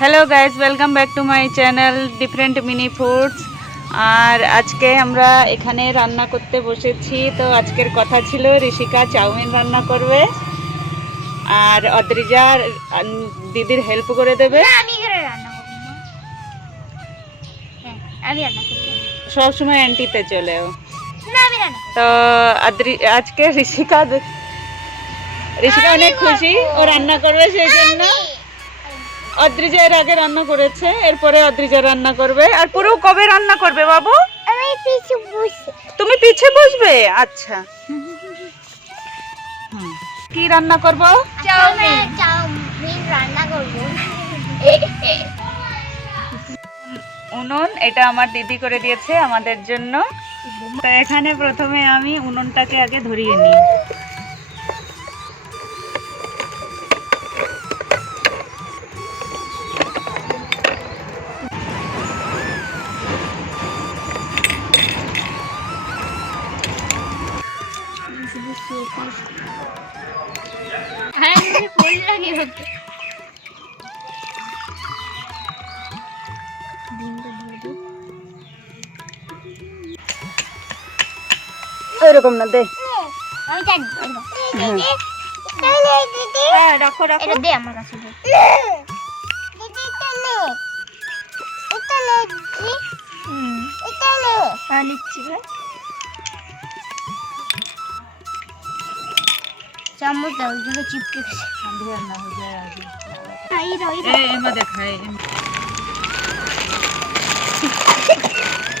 Hello guys welcome back to my channel different mini foods আর আজকে আমরা এখানে রান্না করতে বসেছি। তো আজকের কথা ছিল ঋষিকা চাউমিন রান্না করবে। আর অদ্রিজা দিদির হেল্প করে দেবে। না, আমি এখানে রান্না করব না। হ্যাঁ, আমি রান্না করব। সব সময় অ্যান্টিতে চলেও তো আজকে ঋষিকা ঋষিকা অনেক খুশি ও রান্না করবে সেই জন্য। অদ্রিজা এর আগে রান্না করেছে এরপরে অদ্রিজা রান্না করবে। আর পুরো কবে রান্না করবে বাবু? আমি কিছু বুঝছি। তুমি পিছে বসবে আচ্ছা। কি রান্না করব? চাউমিন। চাউমিন রান্না করব। উনুন এটা আমার দিদি করে দিয়েছে আমাদের জন্য। তো এখানে প্রথমে আমি উনুনটাকে আগে ধরিয়ে নিই। ফোন লাগে হতে এরকম না দে আমি জানি হ্যাঁ। হ্যাঁ রাখো রাখো এটা দে আমার কাছে দে হুম হ্যাঁ লিখছি ভাই চামচ দাও যেটা চিপকে গেছে অন্ধকার না হয়ে যায় এই দেখায়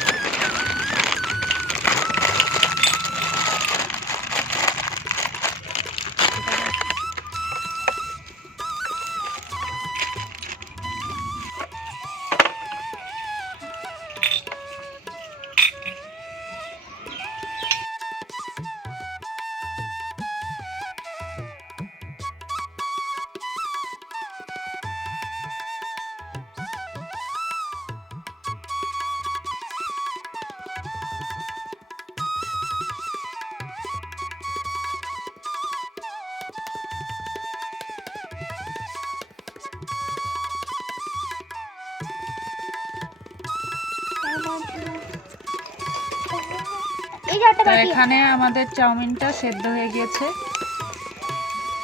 তো এখানে আমাদের চাউমিনটা সেদ্ধ হয়ে গিয়েছে।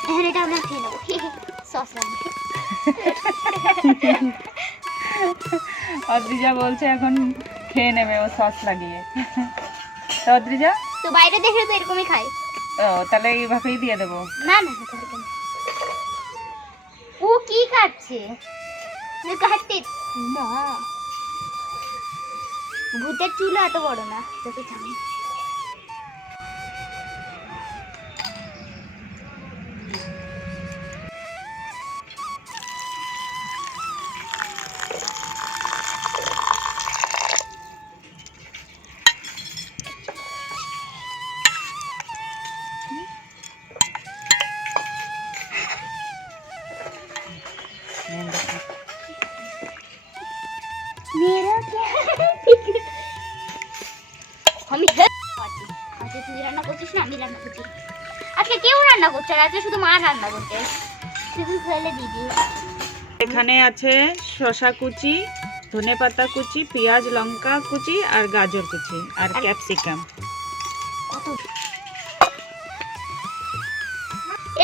এখন এটা আমরা খেয়ে নেব। সস অদ্রিজা বলছে এখন খেয়ে নেবে ও সস লাগিয়ে। তো অদ্রিজা? তো বাইরে দেখে তো এরকমই খাই ও তাহলে এইভাবেই দিয়ে দেবো। না না না, ও কি খাচ্ছে? না কাটতে মা ভূতের চুল এত বড় না তোকে জানি। রান্না করছে আজকে শুধু মা রান্না করছে। শুধু ফেলে দিদি এখানে আছে শসা কুচি ধনে পাতা কুচি পেঁয়াজ লঙ্কা কুচি আর গাজর কুচি আর ক্যাপসিকাম।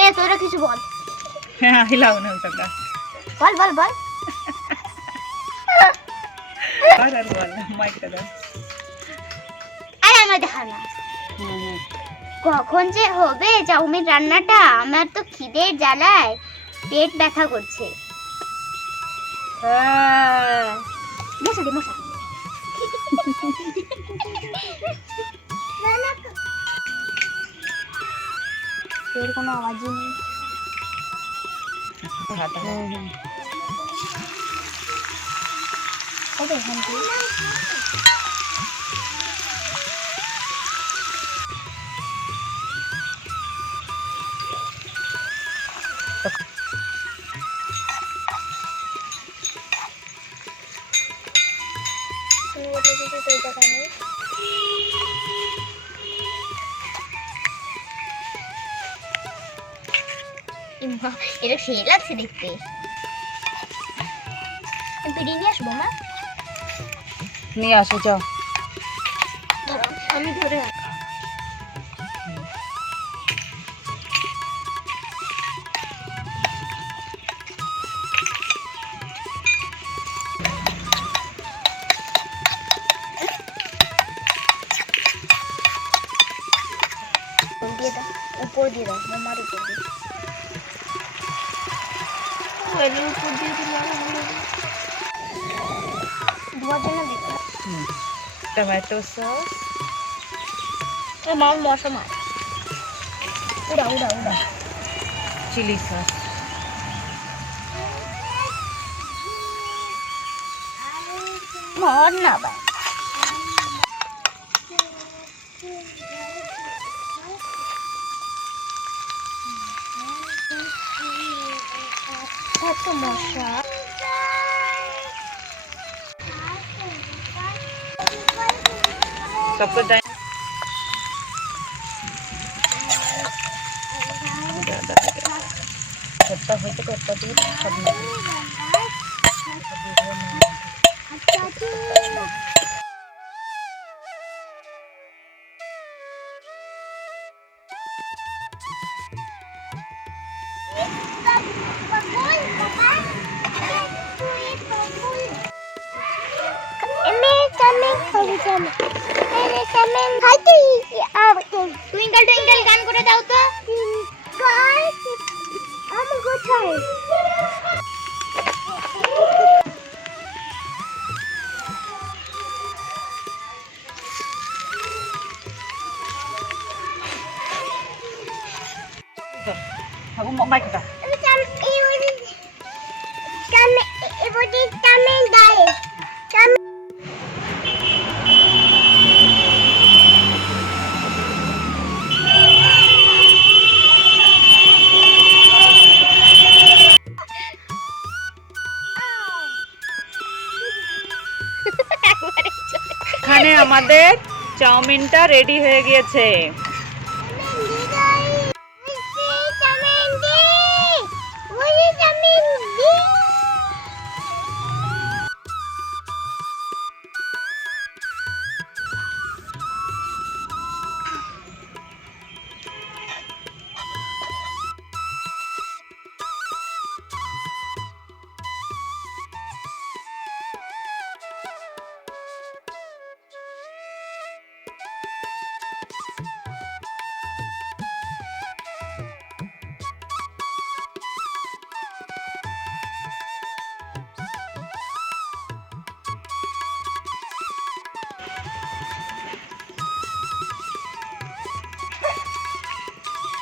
এ তোরা কিছু বল। হ্যাঁ হিলাও না ওটা বল বল বল। আর আর বল মাইকটা দাও আরে আমার দেখা না। কখন যে হবে চাউমিন রান্নাটা আমার তো খিদে জ্বালায়। পেট ব্যথা করছে। এর কোনো আওয়াজই নেই। খাতা হবে এটা সেই লাগছে দেখতে। বিড়ি নিয়ে আসব মা নিয়ে আসো যাও। আমি ধরে উপর দিয়ে দাও মোমার উপর দিয়ে এর উপর দিয়ে দিলাম ধোয়ার জন্য দিতে টমেটো সস ও মার মশা মার উড়া Neto mostrar. Só puder. Thank you. আমি টুইঙ্কল টুইঙ্কল গান করে দাও তো আমি কোথায় Aku mau mic dah. Ibu di tamen gaya. আমাদের চাউমিনটা রেডি হয়ে গিয়েছে।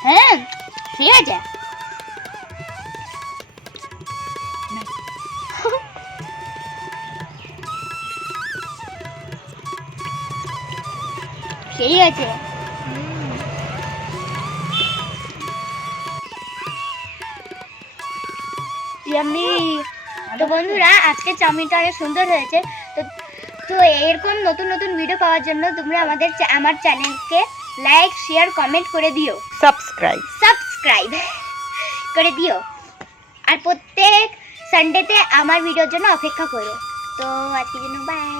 হ্যাঁ ঠিক আছে। সেই আছে। ইয়াম্মি তো বন্ধুরা, আজকে চাউমিনটা অনেক সুন্দর হয়েছে। তো তো এরকম নতুন নতুন ভিডিও পাওয়ার জন্য তোমরা আমাদের আমার চ্যানেলকে লাইক শেয়ার কমেন্ট করে দিও। সাবস্ক্রাইব সাবস্ক্রাইব করে দিও। আর প্রত্যেক সানডেতে আমার ভিডিওর জন্য অপেক্ষা করো। তো আজকের জন্য বাই